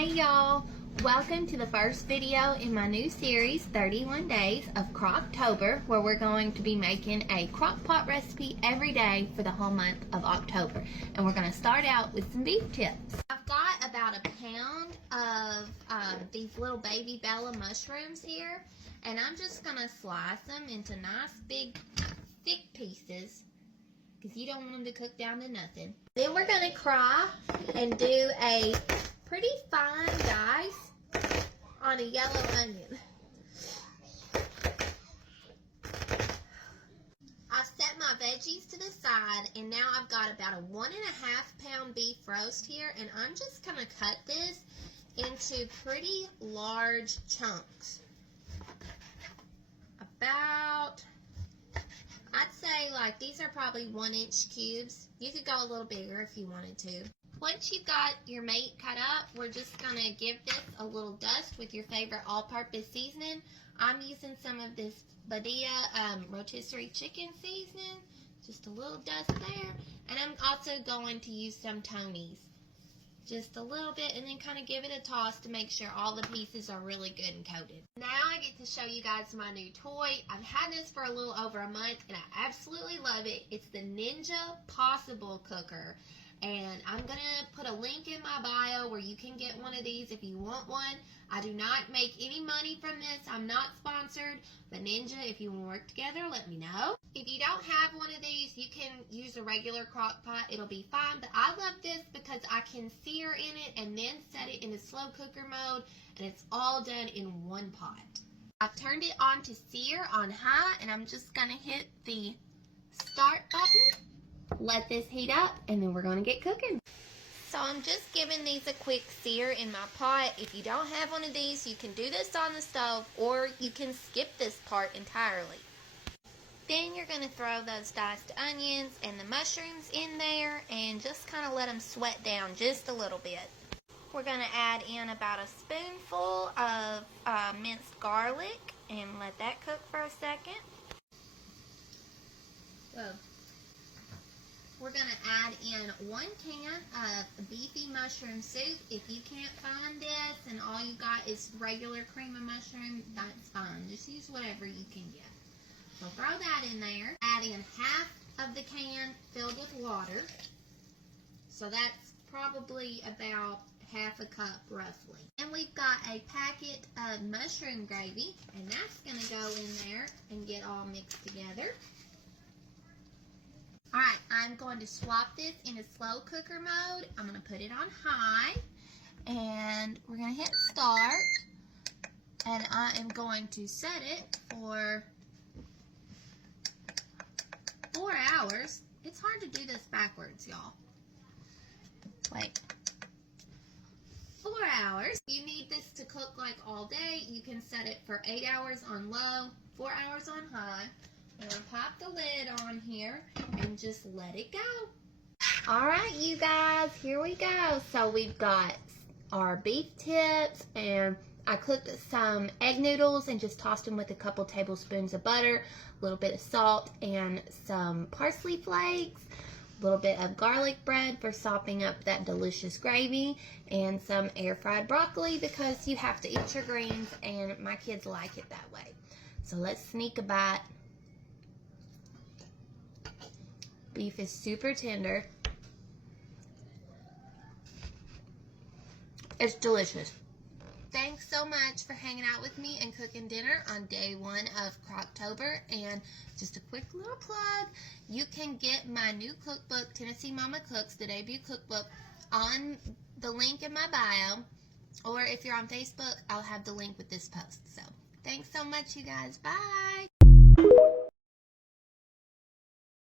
Hey y'all, welcome to the first video in my new series 31 Days of Crocktober, where we're going to be making a crockpot recipe every day for the whole month of October. And we're going to start out with some beef tips. I've got about a pound of these little baby Bella mushrooms here, and I'm just going to slice them into nice big thick pieces because you don't want them to cook down to nothing. Then we're going to cry and do a pretty fine dice on a yellow onion. I've set my veggies to the side, and now I've got about a 1.5 pound beef roast here, and I'm just going to cut this into pretty large chunks. About, I'd say like these are probably 1-inch cubes. You could go a little bigger if you wanted to. Once you've got your meat cut up, we're just going to give this a little dust with your favorite all-purpose seasoning. I'm using some of this Badia rotisserie chicken seasoning. Just a little dust there. And I'm also going to use some Tony's. Just a little bit, and then kind of give it a toss to make sure all the pieces are really good and coated. Now I get to show you guys my new toy. I've had this for a little over a month, and I absolutely love it. It's the Ninja Possible Cooker. And I'm going to put a link in my bio where you can get one of these if you want one. I do not make any money from this. I'm not sponsored. But Ninja, if you want to work together, let me know. If you don't have one of these, you can use a regular crock pot. It'll be fine. But I love this because I can sear in it and then set it in a slow cooker mode. And it's all done in one pot. I've turned it on to sear on high. And I'm just going to hit the start button. Let this heat up, and then we're going to get cooking. So I'm just giving these a quick sear in my pot. If you don't have one of these, you can do this on the stove, or you can skip this part entirely. Then you're going to throw those diced onions and the mushrooms in there, and just kind of let them sweat down just a little bit. We're going to add in about a spoonful of minced garlic, and let that cook for a second. Whoa. We're going to add in 1 can of beefy mushroom soup. If you can't find this and all you got is regular cream of mushroom, that's fine. Just use whatever you can get. So throw that in there. Add in half of the can filled with water. So that's probably about half a cup roughly. And we've got a packet of mushroom gravy, and that's going to go in there and get all mixed together. Alright, I'm going to swap this in a slow cooker mode. I'm going to put it on high, and we're going to hit start, and I am going to set it for 4 hours. It's hard to do this backwards, y'all. Wait. 4 hours. If you need this to cook like all day, you can set it for 8 hours on low, 4 hours on high. I'm going to pop the lid on here and just let it go. Alright, you guys, here we go. So we've got our beef tips, and I cooked some egg noodles and just tossed them with a couple tablespoons of butter, a little bit of salt, and some parsley flakes, a little bit of garlic bread for sopping up that delicious gravy, and some air fried broccoli because you have to eat your greens, and my kids like it that way. So let's sneak a bite. Beef is super tender. It's delicious. Thanks so much for hanging out with me and cooking dinner on day 1 of Crocktober. And just a quick little plug, you can get my new cookbook, Tennessee Mama Cooks, the debut cookbook, on the link in my bio. Or if you're on Facebook, I'll have the link with this post. So thanks so much, you guys. Bye.